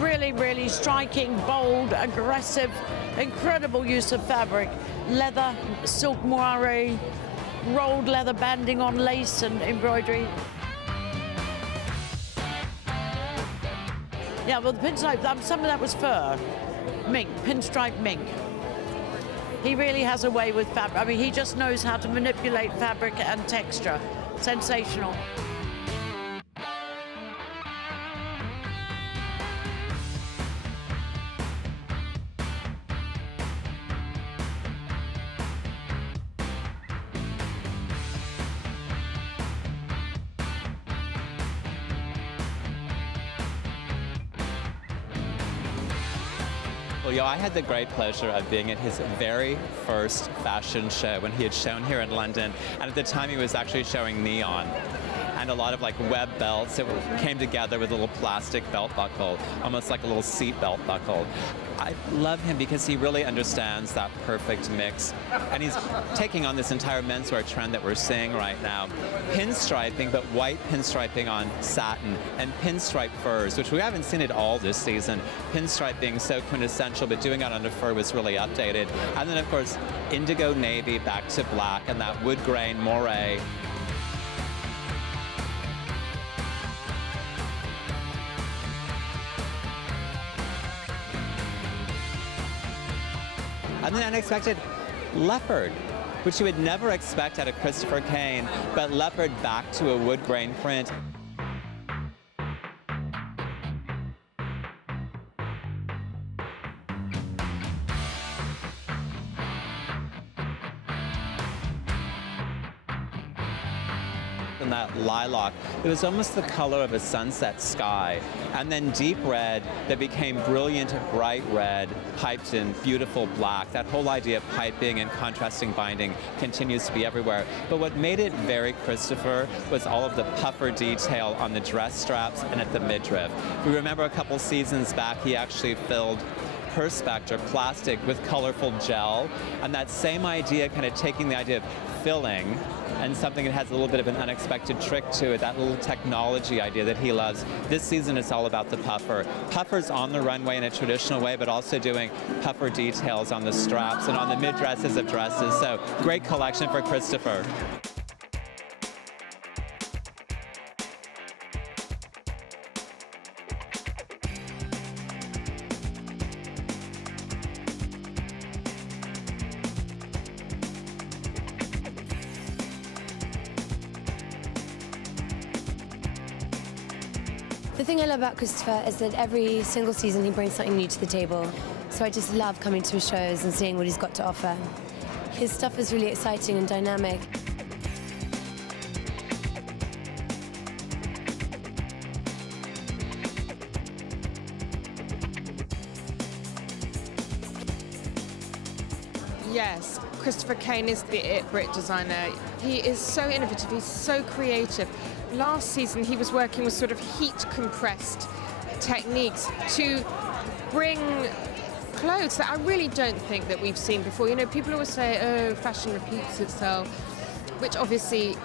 Really, really striking, bold, aggressive, incredible use of fabric. Leather, silk moire, rolled leather banding on lace and embroidery. Yeah, well, the pinstripe, some of that was fur, mink, pinstripe mink. He really has a way with fabric. I mean, he just knows how to manipulate fabric and texture. Sensational. Well, I had the great pleasure of being at his very first fashion show when he had shown here in London, and at the time he was actually showing neon and a lot of like web belts that came together with a little plastic belt buckle, almost like a little seat belt buckle. I love him because he really understands that perfect mix, and he's taking on this entire menswear trend that we're seeing right now. Pinstriping, but white pinstriping on satin, and pinstripe furs, which we haven't seen at all this season. Pinstripe being so quintessential, but doing it on a fur was really updated. And then, of course, indigo navy back to black, and that wood grain moire. And then unexpected leopard, which you would never expect out of Christopher Kane, but leopard back to a wood grain print. And that lilac, it was almost the color of a sunset sky. And then deep red that became brilliant bright red, piped in beautiful black. That whole idea of piping and contrasting binding continues to be everywhere. But what made it very Christopher was all of the puffer detail on the dress straps and at the midriff. If we remember a couple seasons back, he actually filled perspex or plastic with colorful gel, and that same idea, kind of taking the idea of filling and something that has a little bit of an unexpected trick to it, that little technology idea that he loves. This season it's all about the puffer. Puffers on the runway in a traditional way, but also doing puffer details on the straps and on the mid-dresses of dresses. So great collection for Christopher. The thing I love about Christopher is that every single season he brings something new to the table. So I just love coming to his shows and seeing what he's got to offer. His stuff is really exciting and dynamic. Yes, Christopher Kane is the it Brit designer. He is so innovative, he's so creative. Last season he was working with sort of heat compressed techniques to bring clothes that I really don't think that we've seen before. You know, people always say, oh, fashion repeats itself, which obviously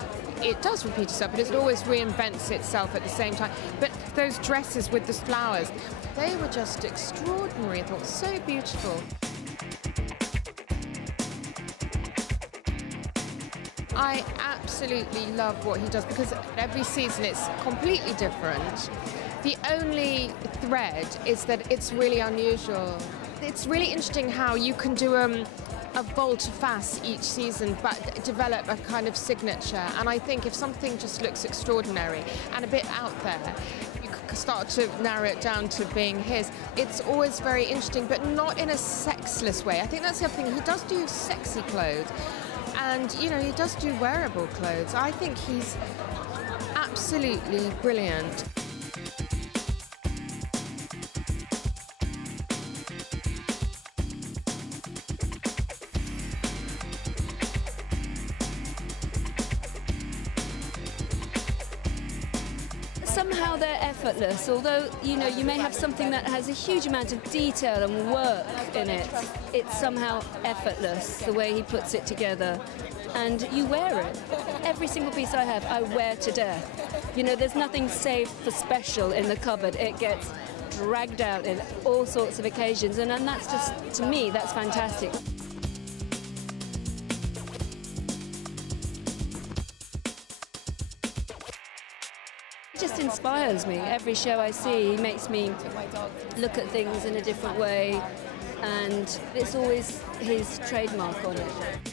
it does repeat itself, but it always reinvents itself at the same time. But those dresses with the flowers, they were just extraordinary. I thought, so beautiful. I absolutely love what he does because every season it's completely different. The only thread is that it's really unusual. It's really interesting how you can do a volte-face each season but develop a kind of signature. And I think if something just looks extraordinary and a bit out there, you can start to narrow it down to being his. It's always very interesting, but not in a sexless way. I think that's the other thing. He does do sexy clothes. And, you know, he does do wearable clothes. I think he's absolutely brilliant. Somehow they're effortless, although, you know, you may have something that has a huge amount of detail and work in it. It's somehow effortless, the way he puts it together. And you wear it. Every single piece I have, I wear to death. You know, there's nothing saved for special in the cupboard. It gets dragged out in all sorts of occasions, and that's just, to me, that's fantastic. It just inspires me. Every show I see, he makes me look at things in a different way, and it's always his trademark on it.